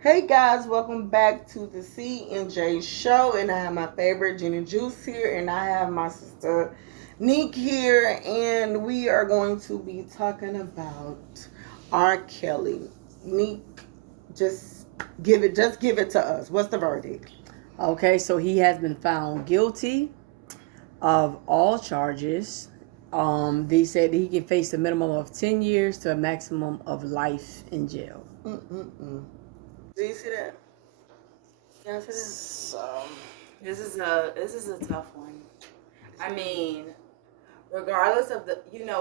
Hey guys, welcome back to the C&J show. And I have my favorite Jenny Juice here, and I have my sister Neek here, and we are going to be talking about R. Kelly. Neek, just give it to us. What's the verdict? Okay, so he has been found guilty of all charges. They said that he can face a minimum of 10 years to a maximum of life in jail. Do you see that? Yeah, I see that. So this is a tough one. I mean, regardless of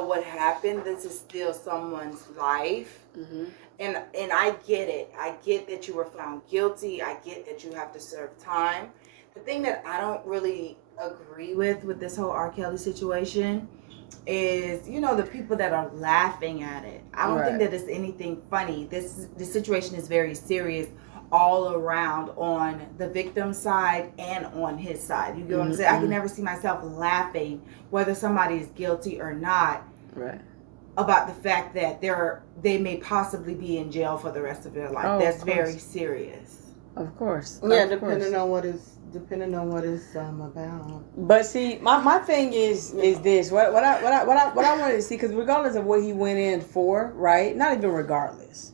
what happened, this is still someone's life. Mm-hmm. And I get it. I get that you were found guilty. I get that you have to serve time. The thing that I don't really agree with this whole R. Kelly situation is, the people that are laughing at it. I don't think that it's anything funny. This situation is very serious all around on the victim's side and on his side. You get what I'm saying? I can never see myself laughing whether somebody is guilty or not. Right. About the fact that they may possibly be in jail for the rest of their life. Oh, that's very serious. Of course. Yeah, of depending course. on what it's about. But see, my thing is this. What I wanted to see, because regardless of what he went in for, right? Not even regardless.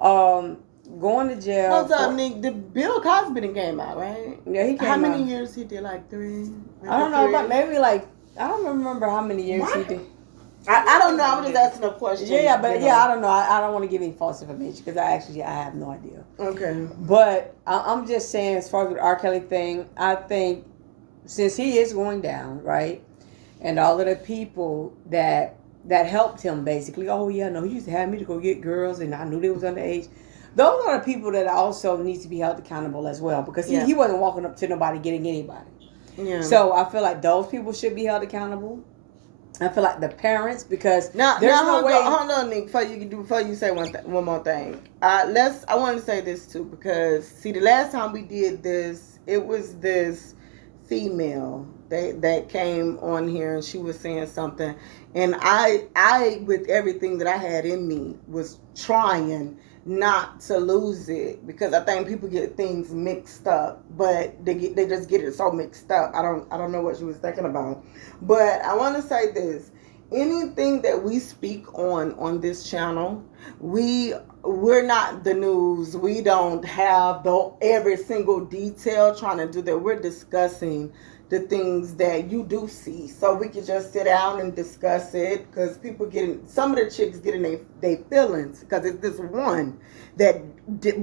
Going to jail. What's up, Nick? The Bill Cosby done came out, right? Yeah, he came How many out. years he did? Like 3? I don't know, but maybe like I don't remember how many years he did. I don't know. I was just asking a question. Yeah, but I don't know. I don't want to give any false information because I have no idea. Okay. But I'm just saying, as far as the R. Kelly thing, I think since he is going down, right, and all of the people that helped him basically, oh yeah, no, he used to have me to go get girls, and I knew they was underage. Those are the people that also need to be held accountable as well, because he wasn't walking up to nobody getting anybody. Yeah. So I feel like those people should be held accountable. I feel like the parents, because there's no way. Hold on, Nick. Before you say one more thing, I want to say this too, because see, the last time we did this, it was this female that came on here, and she was saying something, and I with everything that I had in me was trying not to lose it, because I think people get things mixed up, but they just get it so mixed up. I don't know what she was thinking about, but I want to say this: anything that we speak on this channel, we're not the news. We don't have every single detail trying to do that. We're discussing the things that you do see, so we can just sit down and discuss it, because some of the chicks getting their feelings, because it's this one that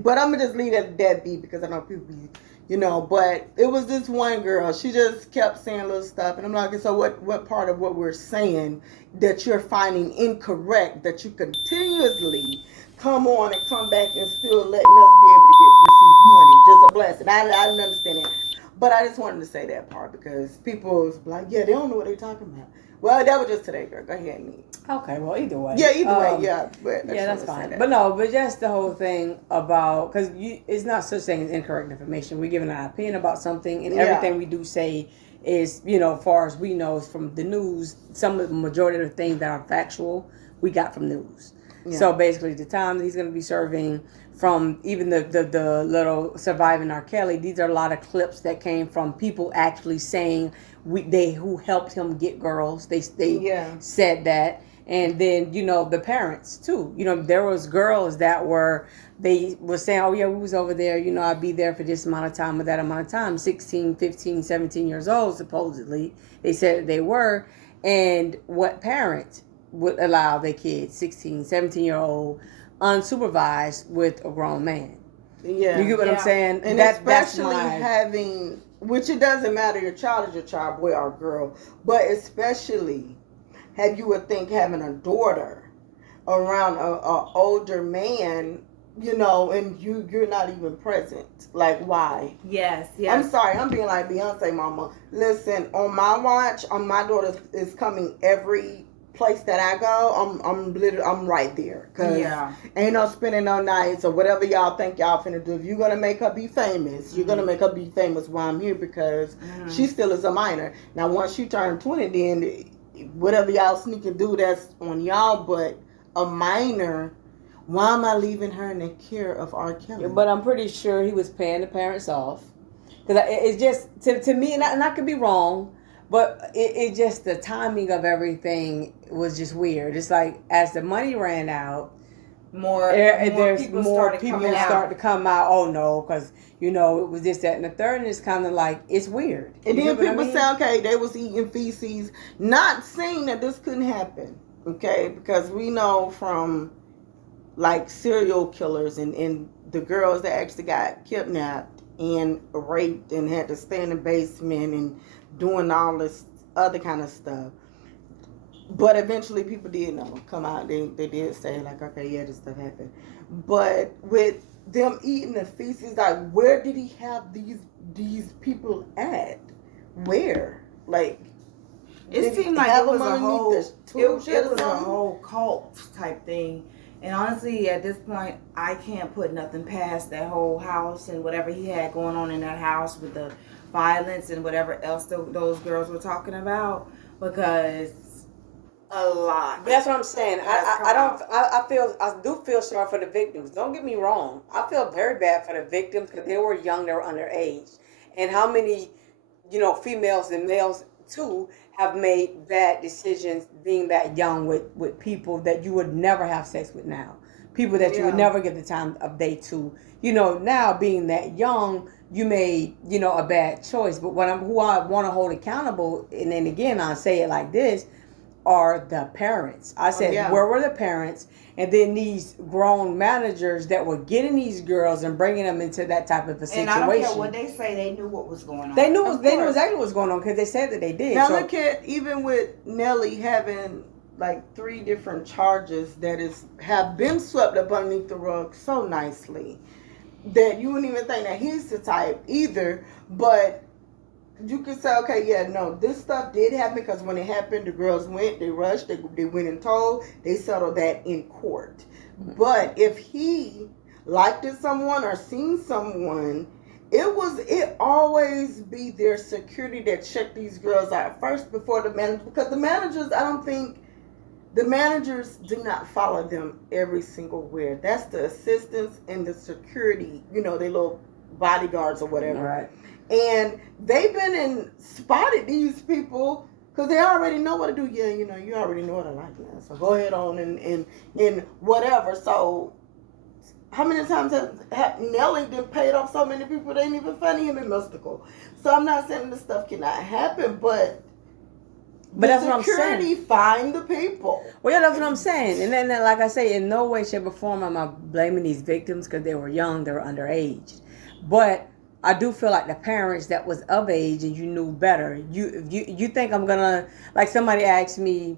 but I'm gonna just leave that be, because I know people be, but it was this one girl. She just kept saying little stuff, and I'm like, so what part of what we're saying that you're finding incorrect, that you continuously come on and come back and still letting us be able to receive money? Just a blessing. I didn't understand that. But I just wanted to say that part, because people was like, yeah, they don't know what they're talking about. Well, that was just today, girl. Go ahead, Nick. Okay, well, either way. Yeah, either way, yeah. But yeah, that's fine. But no, but just the whole thing about, because it's not such thing as incorrect information. We're giving our opinion about something, and everything we do say is, as far as we know, is from the news. Some of the majority of the things that are factual, we got from news. Yeah. So basically, the time that he's going to be serving, from even the little surviving R. Kelly, these are a lot of clips that came from people actually saying who helped him get girls. They said that. And then, the parents too. There was girls that were saying, oh yeah, we was over there, I'd be there for this amount of time or that amount of time. 16, 15, 17 years old, supposedly. They said they were. And what parent would allow their kids, 16, 17-year-old, unsupervised with a grown man? Yeah. You get what I'm saying? And especially having, which it doesn't matter, your child is your child, boy or girl, but especially you would think having a daughter around a older man, and you're not even present. Like, why? Yes. I'm sorry, I'm being like Beyonce mama. Listen, on my watch, my daughter is coming every place that I go. I'm right there, cause ain't no spending no nights or whatever y'all think y'all finna do. If you're gonna make her be famous, you're gonna make her be famous while I'm here, because she still is a minor. Now once you turn 20, then whatever y'all sneak and do, that's on y'all. But a minor Why am I leaving her in the care of R. Kelly? But I'm pretty sure he was paying the parents off. Because it's just, to me, and I could be wrong, but it just, the timing of everything was just weird. It's like, as the money ran out, more people start to come out. Oh no, because it was this, that, and the third, and it's kind of like, it's weird. And then people say, okay, they was eating feces, not saying that this couldn't happen, okay, because we know from like serial killers and the girls that actually got kidnapped and raped and had to stay in the basement and doing all this other kind of stuff. But eventually people did come out. They did say, like, okay, yeah, this stuff happened. But with them eating the feces, like, where did he have these people at? Where? Like, it seemed like it was a whole cult type thing. And honestly, at this point, I can't put nothing past that whole house and whatever he had going on in that house with the violence and whatever else those girls were talking about, because a lot. That's what I'm saying. I do feel sorry for the victims. Don't get me wrong. I feel very bad for the victims because they were young, they were underage. And how many, females and males too have made bad decisions being that young with people that you would never have sex with now. People that you would never give the time of day to. Now being that young, you made, a bad choice. But who I want to hold accountable, and then again, I'll say it like this, are the parents. I said, where were the parents? And then these grown managers that were getting these girls and bringing them into that type of a situation. And I don't care what they say, they knew what was going on. They knew exactly what was going on because they said that they did. Now look at, even with Nelly having like 3 different charges that have been swept up underneath the rug so nicely that you wouldn't even think that he's the type either. But you could say, okay, this stuff did happen because when it happened, the girls went, they rushed, they went and told, they settled that in court. But if he liked someone or seen someone, it always be their security that checked these girls out first before the manager, because the managers, I don't think, the managers do not follow them every single where. That's the assistants and the security, they little bodyguards or whatever. Right. And they've been and spotted these people because they already know what to do. Yeah, you already know what I like now. So go ahead on and whatever. So how many times have Nelly been paid off so many people they ain't even finding him in Mystical? So I'm not saying this stuff cannot happen, but that's what I'm saying. Security find the people. Well, yeah, that's what I'm saying. And then, like I say, in no way, shape, or form am I blaming these victims because they were young, they were underage. But I do feel like the parents that was of age and you knew better. You think I'm gonna, like, somebody asked me,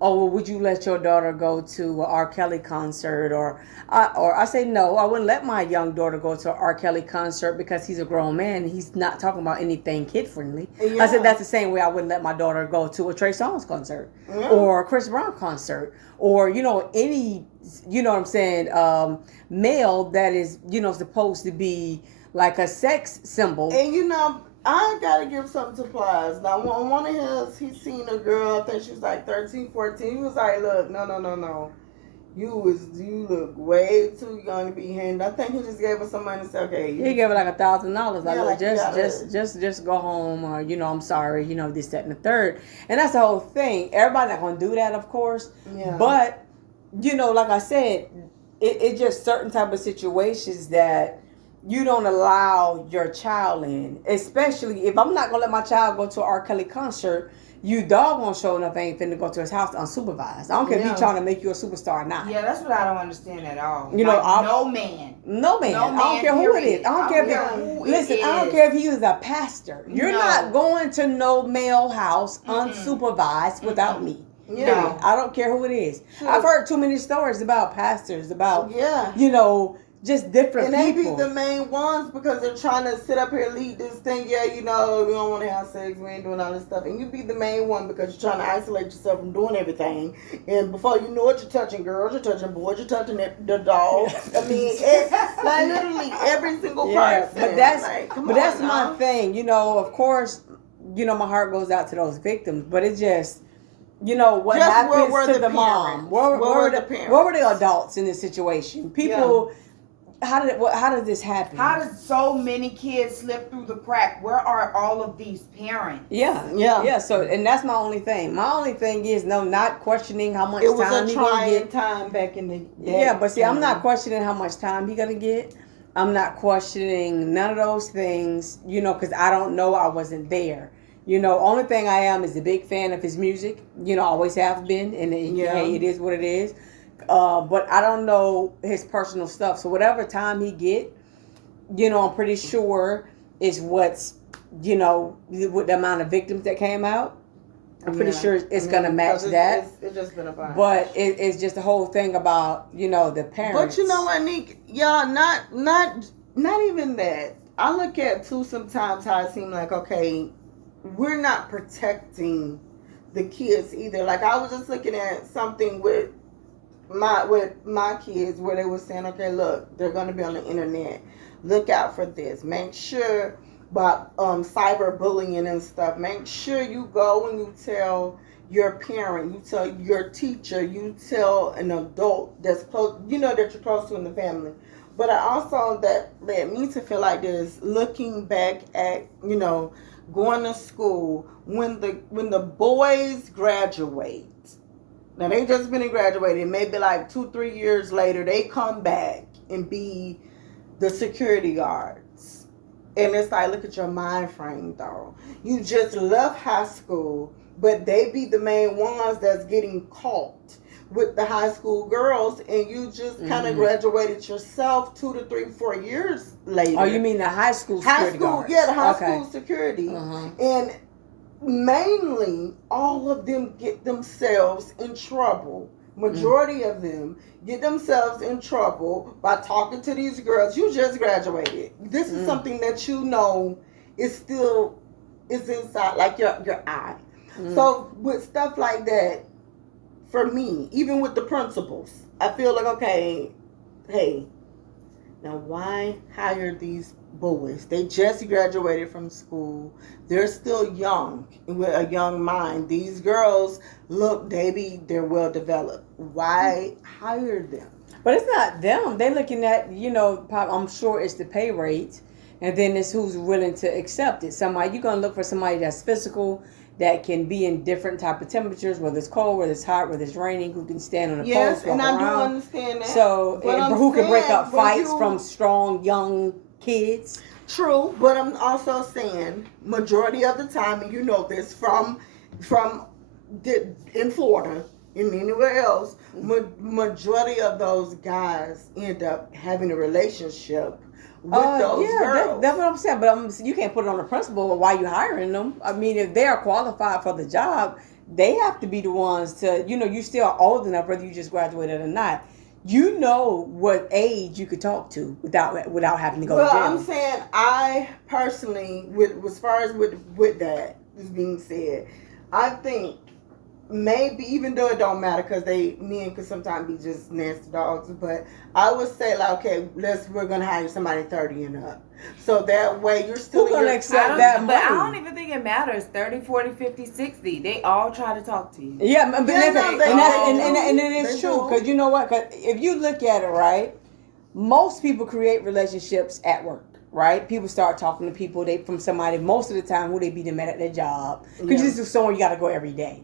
oh, well, would you let your daughter go to a R. Kelly concert? Or I say no, I wouldn't let my young daughter go to an R. Kelly concert because he's a grown man. He's not talking about anything kid friendly. Yeah. I said that's the same way I wouldn't let my daughter go to a Trey Songz concert or a Chris Brown concert or any what I'm saying, male that is supposed to be like a sex symbol. And I gotta give something to Plies. Now, on one of his, he seen a girl, I think she was like 13, 14. He was like, look, no. You look way too young to be handed. I think he just gave her some money and said, okay. He gave her like $1,000. Like, just go home, or, I'm sorry, this, that, and the third. And that's the whole thing. Everybody not gonna do that, of course. Yeah. But, like I said, it's just certain type of situations that you don't allow your child in, especially if I'm not gonna let my child go to an R. Kelly concert. You doggone sure enough ain't finna go to his house unsupervised. I don't care if he's trying to make you a superstar or not. Yeah, that's what I don't understand at all. No man. I don't care who it is. I don't care if I don't care if he was a pastor. You're not going to no male house unsupervised without me. Yeah. I don't care who it is. I've heard too many stories about pastors, about just different people. And they people. be the main ones because they're trying to sit up here and lead this thing. Yeah, we don't want to have sex. We ain't doing all this stuff. And you be the main one because you're trying to isolate yourself from doing everything. And before you know it, you're touching girls, you're touching boys, you're touching the dogs. I mean, like literally every single person. But that's my thing. Of course, my heart goes out to those victims. But it's just, you know, what Just happens where to the the mom? parents? Where were the the parents? where were the adults in this situation? People, how did this happen? How did so many kids slip through the crack? Where are all of these parents? Yeah. So, and that's my only thing. My only thing is not questioning how much It was time a he gonna trying get. time back in the day. Yeah, but see, I'm not questioning how much time he gonna get. I'm not questioning none of those things, you know, because I don't know. I wasn't there. You know, only thing I am is a big fan of his music. You know, always have been, and hey, it is what it is. But I don't know his personal stuff. So whatever time he get, you know, I'm pretty sure is what's, you know, with the amount of victims that came out. I'm pretty sure it's gonna match that. It's just been a bunch. But it's just the whole thing about, you know, the parents. But you know what, Nick? Y'all, not even that. I look at too sometimes how it seems like, okay, we're not protecting the kids either. Like I was just looking at something with my kids where they were saying, okay, look, they're gonna be on the internet. Look out for this. Make sure about cyberbullying and stuff. Make sure you go and you tell your parent, you tell your teacher, you tell an adult that's close, you know, that you're close to in the family. But I also, that led me to feel like this, looking back at, you know, going to school, when the boys graduate, now they just been graduated, maybe like 2-3 years later, they come back and be the security guards. And it's like, look at your mind frame though. You just left high school, but they be the main ones that's getting caught with the high school girls, and you just kind of graduated yourself 2 to 3, 4 years later. Oh, you mean the high school security guards? Yeah, the high school security. And mainly, all of them get themselves in trouble. Majority of them get themselves in trouble by talking to these girls. You just graduated. This is something that you know is still is inside, like your eye. So with stuff like that, for me, even with the principals, I feel like, okay, hey, now why hire these boys? They just graduated from school. They're still young, with a young mind. These girls, look, they're well developed. Why hire them? But it's not them. They're looking at, you know, I'm sure it's the pay rate, and then it's who's willing to accept it. Somebody, you're gonna look for somebody that's physical, that can be in different type of temperatures, whether it's cold, whether it's hot, whether it's raining, who can stand on the post, walk and around. I do understand that. So, who can break up fights from strong young kids. True, but I'm also saying majority of the time, and you know this from in Florida and anywhere else, majority of those guys end up having a relationship with those girls. That's what I'm saying. But you can't put it on the principal of why you hiring them. I mean, if they are qualified for the job, they have to be the ones to, you know, you still old enough, whether you just graduated or not. You know what age you could talk to without having to go to jail. Well, I'm saying, I personally, as far as with that is being said, I think maybe, even though it don't matter, because men could sometimes be just nasty dogs, but I would say, like, okay, we're gonna hire somebody 30 and up, so that way you're still gonna accept that money. But I don't even think it matters. 30, 40, 50, 60. They all try to talk to you. Yeah, but and it is true, because you know what? Because if you look at it, right, most people create relationships at work. Right, people start talking to people from somebody most of the time who they be them at their job, because this is somewhere you got to go every day.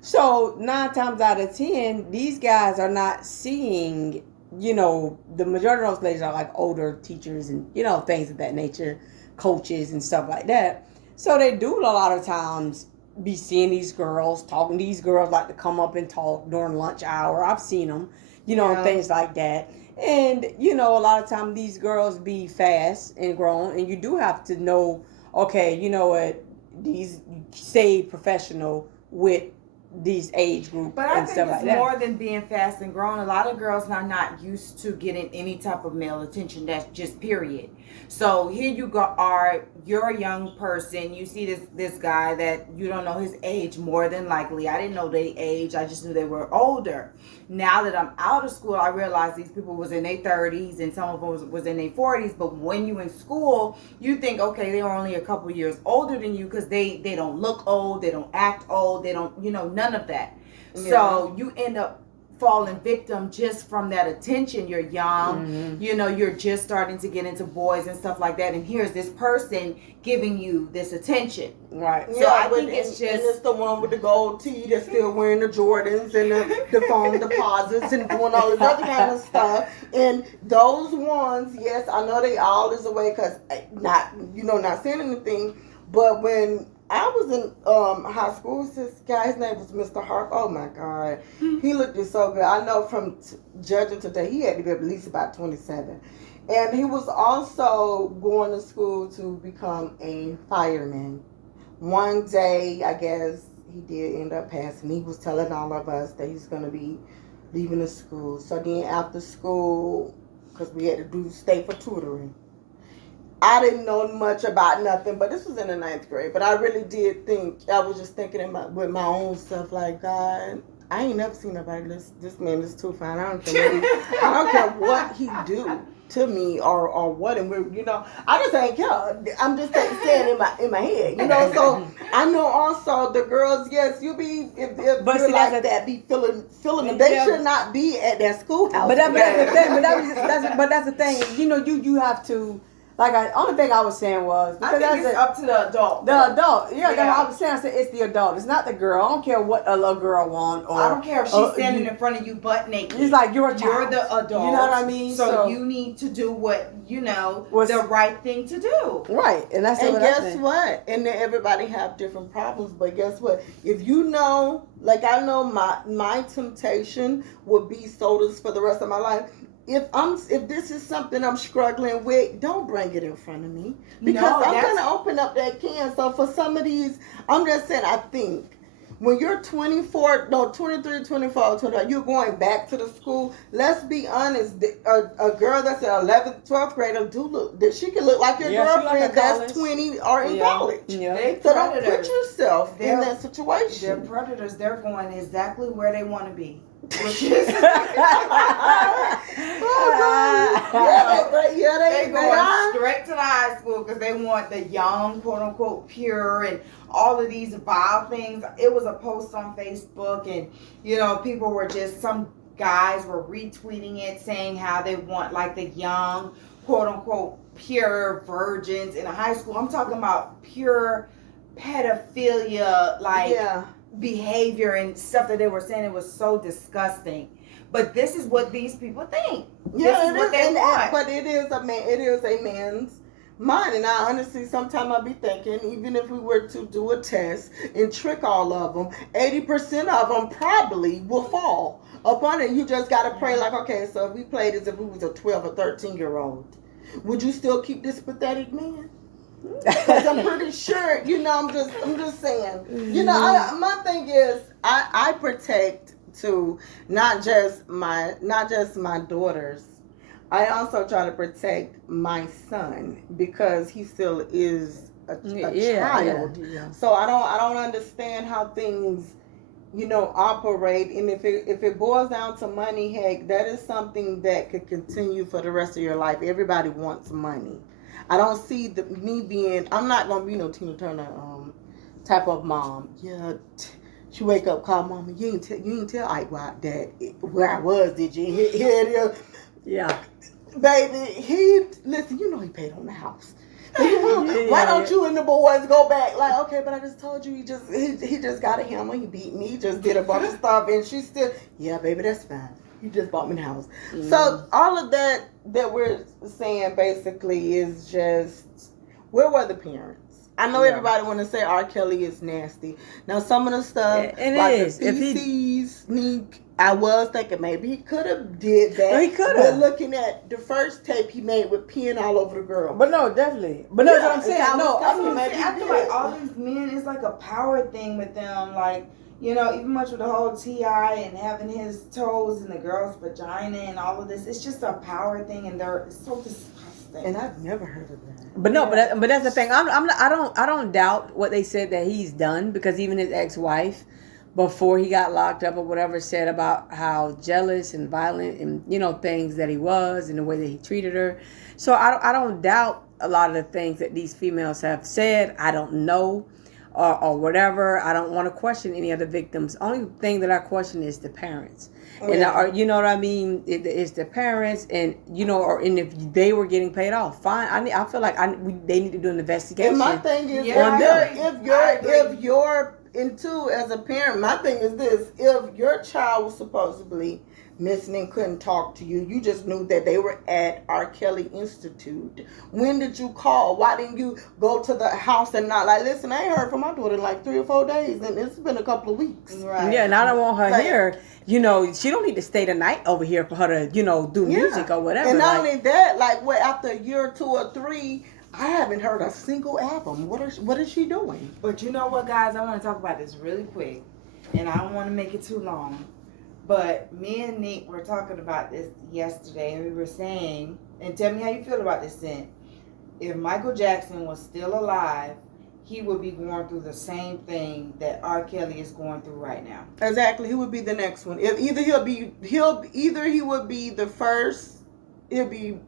So 9 times out of 10, these guys are not seeing, you know, the majority of those ladies are like older teachers and, you know, things of that nature, coaches and stuff like that. So they do a lot of times be seeing these girls, talking. These girls like to come up and talk during lunch hour. I've seen them, you know, and things like that. And, you know, a lot of times these girls be fast and grown, and you do have to know, okay, you know what, these stay professional with these age group and stuff like that. But I think it's more than being fast and grown. A lot of girls are not used to getting any type of male attention. That's just period. So here you you're a young person. You see this guy that you don't know his age, more than likely. I didn't know their age. I just knew they were older. Now that I'm out of school, I realize these people was in their 30s and some of them was in their 40s. But when you in school, you think, okay, they were only a couple years older than you because they don't look old, they don't act old, they don't, none of that. Yeah. So you end up falling victim just from that attention. You're young, you're just starting to get into boys and stuff like that, and here's this person giving you this attention. Right. So I think it's just, and it's the one with the gold tee that's still wearing the Jordans and the phone deposits and doing all this other kind of stuff. And those ones, yes, I know they all is away because not saying anything, but when I was in high school, this guy, his name was Mr. Harp. Oh my God. He looked so good. I know from judging today, he had to be at least about 27. And he was also going to school to become a fireman. One day, I guess, he did end up passing. He was telling all of us that he's going to be leaving the school. So then after school, because we had to stay for tutoring, I didn't know much about nothing, but this was in the 9th grade. But I really did think, I was just thinking with my own stuff, like, God, I ain't never seen nobody, this man is too fine. I don't care what he do to me or what, and I just ain't care. I'm just saying in my head, So I know also the girls, yes, you be if but you're like that, be feeling them. They should not be at that schoolhouse. But that's the thing. But that's the thing. You have to. Like, only thing I was saying was, because I think it's up to the adult. The adult. Yeah, that's what I was saying. I said it's the adult. It's not the girl. I don't care what a little girl wants. I don't care if she's standing in front of you butt naked. It's like you're the adult. You know what I mean? So you need to do what, the right thing to do. Right. And that's and guess what? And then everybody have different problems, but guess what? If like I know my temptation would be sodas for the rest of my life. If this is something I'm struggling with, don't bring it in front of me, because I'm gonna open up that can. So for some of these, I'm just saying, I think when you're 23, 24, 25, you're going back to the school. Let's be honest, a girl that's an 11th, 12th grader she can look like your girlfriend that's 20 or in college. Yeah. So don't put yourself in that situation. They're predators. They're going exactly where they want to be. Which is they going straight to the high school because they want the young, quote unquote, pure, and all of these vile things. It was a post on Facebook, and people were some guys were retweeting it, saying how they want like the young, quote unquote, pure virgins in a high school. I'm talking about pure pedophilia, behavior and stuff that they were saying. It was so disgusting. But this is what these people think. This is what they want. But it is a man's mind. And I honestly, sometimes I'll be thinking, even if we were to do a test and trick all of them, 80% of them probably will fall upon it. You just got to pray like, okay, so if we played as if we was a 12 or 13-year-old, would you still keep this pathetic man? Because I'm pretty sure, I'm just saying, my thing is, I protect to not just my daughters. I also try to protect my son because he still is a child. Yeah. So I don't understand how things, operate. And if it boils down to money, heck, that is something that could continue for the rest of your life. Everybody wants money. I don't see me being. I'm not gonna be no Tina Turner type of mom. Yeah, she wake up, call mama. You ain't tell Ike where I was. Did you? Here it is. Yeah, baby. He he paid on the house. Why don't you and the boys go back? Like, okay, but I just told you he just got a hammer. He beat me. He just did a bunch of stuff, and she still. Yeah, baby, that's fine. You just bought me the house. So all of that we're saying basically is just, where were the parents? I know everybody want to say R. Kelly is nasty. Now some of the stuff, the PCs, I was thinking maybe he could have did that. No, he could have. But looking at the first tape he made with peeing all over the girl. But no, definitely. But no, that's what I'm saying. I feel like all these men, it's like a power thing with them. Like, even much with the whole T.I. and having his toes in the girl's vagina and all of this, it's just a power thing, and it's so disgusting. And I've never heard of that. But no, but that's the thing. I don't doubt what they said that he's done, because even his ex-wife. before he got locked up or whatever, said about how jealous and violent and, you know, things that he was and the way that he treated her. So I don't doubt a lot of the things that these females have said. I don't know or whatever. I don't want to question any of the victims. Only thing that I question is the parents. And you know what I mean? It's the parents, and you know, and if they were getting paid off, fine. I feel like they need to do an investigation. And my thing is, if you're into as a parent, my thing is this: if your child was supposedly missing and couldn't talk to you, you just knew that they were at R.KELLY Institute. When did you call? Why didn't you go to the house and not like, listen, I ain't heard from my daughter in like 3 or 4 days, and it's been a couple of weeks. Right. Yeah, and I don't want her here. You know, she don't need to stay the night over here for her to, you know, do music or whatever. And not only that, like, after a year or 2 or 3, I haven't heard a single album. What is she doing? But you know what, guys? I want to talk about this really quick, and I don't want to make it too long. But me and Nick were talking about this yesterday, and we were saying, and tell me how you feel about this, Cent. If Michael Jackson was still alive, he would be going through the same thing that R. Kelly is going through right now. Exactly, he would be the next one. Either he would be the first. He'll be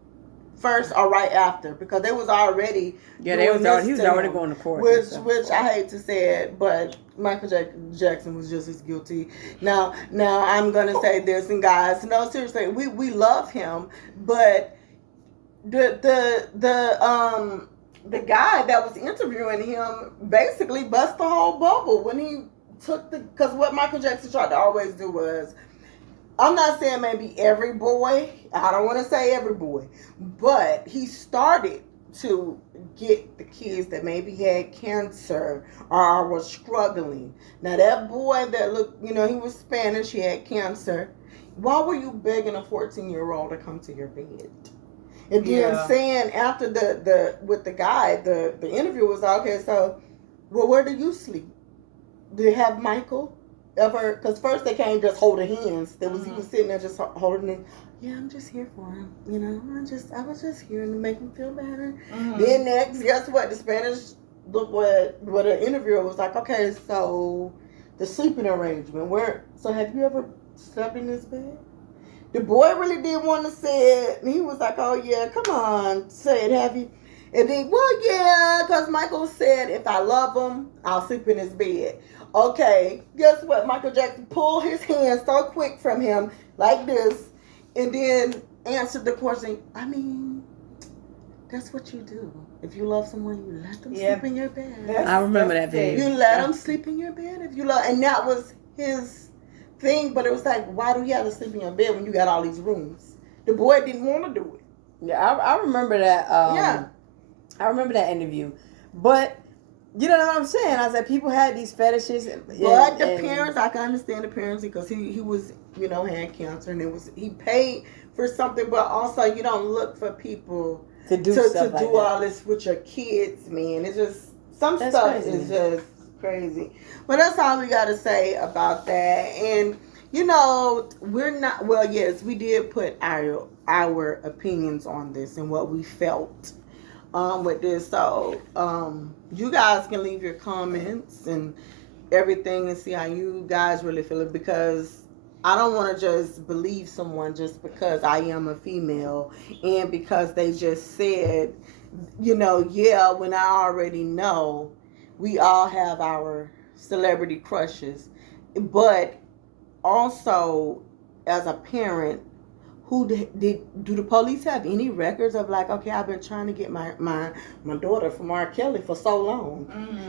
first or right after, because they was already he was already going to court, which I hate to say it, but Michael Jackson was just as guilty. Now I'm gonna say this, and guys, no, seriously, we love him, but the guy that was interviewing him basically bust the whole bubble when he took because what Michael Jackson tried to always do was, I'm not saying maybe every boy, I don't want to say every boy, but he started to get the kids that maybe had cancer or were struggling. Now that boy that looked, you know, he was Spanish, he had cancer. Why were you begging a 14-year-old to come to your bed? And then saying after with the guy, the interview was, okay, so, well, where do you sleep? Do you have Michael ever? Because first they came just holding hands. He was sitting there just holding him. Yeah, I'm just here for him. You know, I was just here to make him feel better. Then next, guess what? The Spanish, what an interviewer was like, okay, so the sleeping arrangement. So have you ever slept in this bed? The boy really did want to say it. And he was like, oh yeah, come on, say it, have you? And then, well, yeah, because Michael said, if I love him, I'll sleep in his bed. Okay, guess what? Michael Jackson pulled his hand so quick from him, like this, and then answered the question, I mean, that's what you do. If you love someone, you let them sleep in your bed. I remember that video. You let them sleep in your bed if you love. And that was his thing, but it was like, why do you have to sleep in your bed when you got all these rooms? The boy didn't want to do it. Yeah, I remember that. I remember that interview. But you know what I'm saying? I said people had these fetishes. But the parents, I can understand the parents because he was, you know, had cancer, and he paid for something. But also, you don't look for people to do all this with your kids, man. It's just stuff is just crazy. But that's all we got to say about that. And you know, we're not. Well, yes, we did put our opinions on this and what we felt with this. So you guys can leave your comments and everything and see how you guys really feel it, because I don't want to just believe someone just because I am a female and because they just said, you know, yeah, when I already know we all have our celebrity crushes. But also, as a parent, do the police have any records of like, okay, I've been trying to get my daughter from R. Kelly for so long,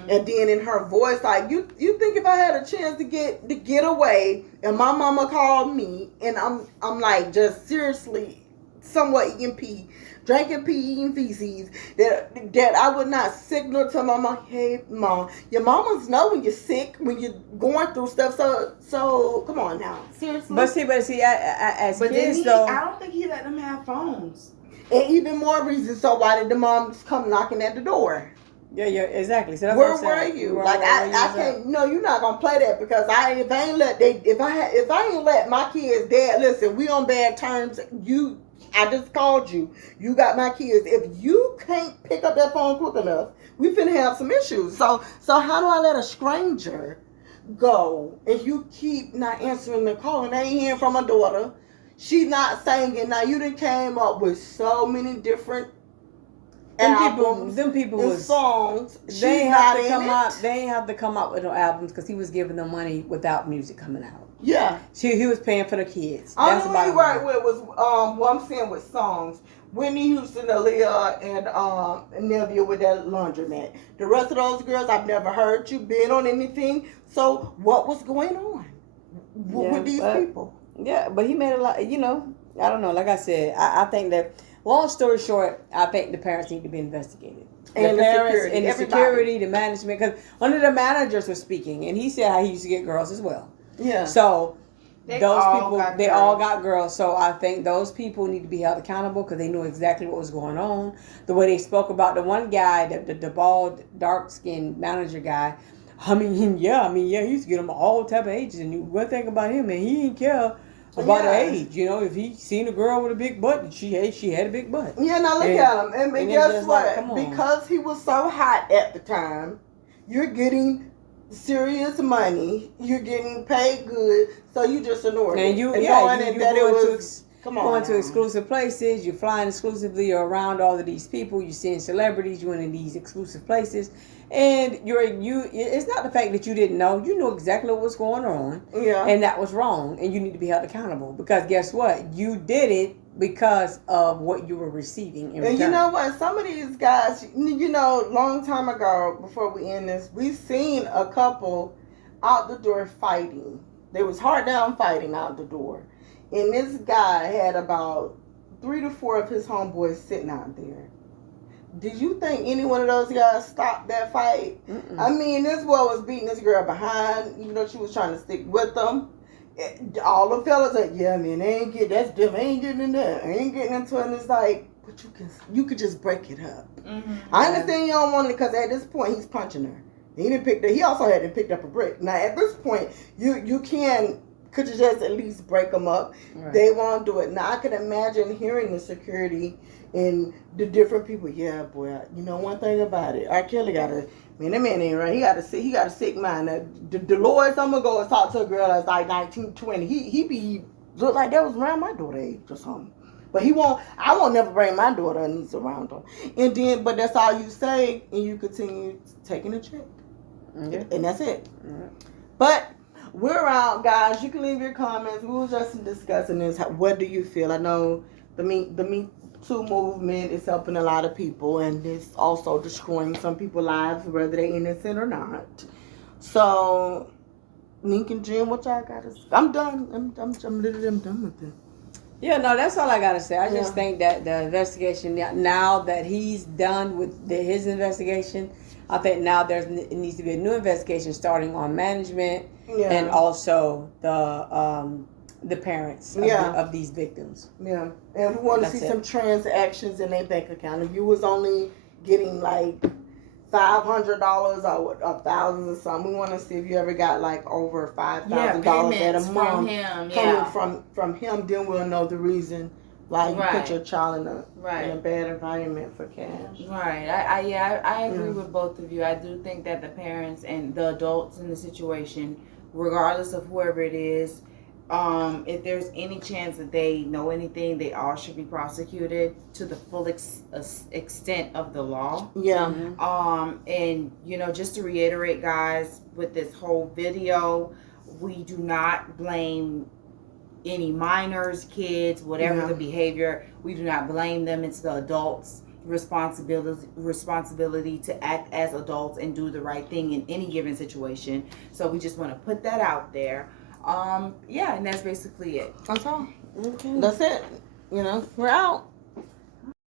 and then in her voice, like, you think if I had a chance to get away, and my mama called me, and I'm like, just seriously, somewhat eating pee, drinking pee, eating feces, that I would not signal to my mom, hey mom, your mamas know when you're sick, when you're going through stuff. So come on now, seriously. But see, as kids though, I don't think he let them have phones. And even more reason. So why did the moms come knocking at the door? Yeah, exactly. So that's where were you? Like I can't. No, you're not gonna play that because if I ain't let my kids, dad, listen, we on bad terms. I just called you. You got my kids. If you can't pick up that phone quick enough, we finna have some issues. So how do I let a stranger go and you keep not answering the call and I ain't hearing from my daughter. She's not singing. Now you done came up with so many different albums, them people and was songs. they ain't have to come out. They ain't have to come out with no albums because he was giving them money without music coming out. Yeah, he was paying for the kids. That's only he right with was what I'm saying with songs. Whitney Houston, Aaliyah, and Nevia with that laundromat. The rest of those girls, I've never heard you been on anything. So what was going on with these people? Yeah, but he made a lot. You know, I don't know. Like I said, I think that. Long story short, I think the parents need to be investigated. And the parents security, and the security, the management. Because one of the managers was speaking, and he said how he used to get girls as well. Yeah. So those people, they all got girls. girls. So I think those people need to be held accountable because they knew exactly what was going on. The way they spoke about the one guy, the bald, dark-skinned manager guy. I mean, yeah, he used to get them all type of ages. And one thing about him, man, he didn't care about the age. You know, if he seen a girl with a big butt, she had a big butt. Yeah, now look at him. And guess what? Like, because he was so hot at the time, you're getting serious money. You're getting paid good. So you just ignored it. And you going to exclusive places. You're flying exclusively. You're around all of these people. You're seeing celebrities. You're in these exclusive places. And it's not the fact that you didn't know. You knew exactly what was going on. Yeah. And that was wrong. And you need to be held accountable. Because guess what? You did it because of what you were receiving in return. And you know what? Some of these guys, you know, long time ago, before we end this, we seen a couple out the door fighting. They was hard down fighting out the door. And this guy had about 3 to 4 of his homeboys sitting out there. Did you think any one of those guys stopped that fight? Mm-mm. I mean, this boy was beating this girl behind, even though she was trying to stick with them. All the fellas like, yeah, man, that's different. I ain't getting in there. I ain't getting into it. And it's like, but you could just break it up. Mm-hmm. I understand you don't want it because at this point he's punching her. He also hadn't picked up a brick. Now at this point, could you just at least break them up? Right. They won't do it. Now I can imagine hearing the security and the different people. Yeah, boy. You know one thing about it. R.KELLY that man ain't right. He got a sick mind. The Lord, I'm gonna go and talk to a girl that's like 19, 20. He be look like that was around my daughter age or something. But I won't never bring my daughter and niece around him. But that's all you say, and you continue taking a check. Mm-hmm. And that's it. Mm-hmm. But we're out, guys. You can leave your comments. We were just discussing this. What do you feel? I know the Me Too movement is helping a lot of people, and it's also destroying some people's lives, whether they're innocent or not. So, Nick and Jim, what y'all got to say? I'm done. I'm done with it. Yeah, no, that's all I got to say. I just think that the investigation, now that he's done with his investigation, I think now it needs to be a new investigation starting on management and also the parents of these victims. Yeah, and we want to see some transactions in their bank account. If you was only getting like $500 or $1,000 or something, we want to see if you ever got like over $5,000 at a month coming from him. Then we'll know the reason why you put your child in a bad environment for cash. Right. I agree with both of you. I do think that the parents and the adults in the situation, regardless of whoever it is, if there's any chance that they know anything, they all should be prosecuted to the full extent of the law. Yeah. And just to reiterate, guys, with this whole video, we do not blame any minors, kids, whatever the behavior. We do not blame them. It's the adults' responsibility to act as adults and do the right thing in any given situation. So we just want to put that out there. And that's basically it. That's all. Okay. That's it. We're out.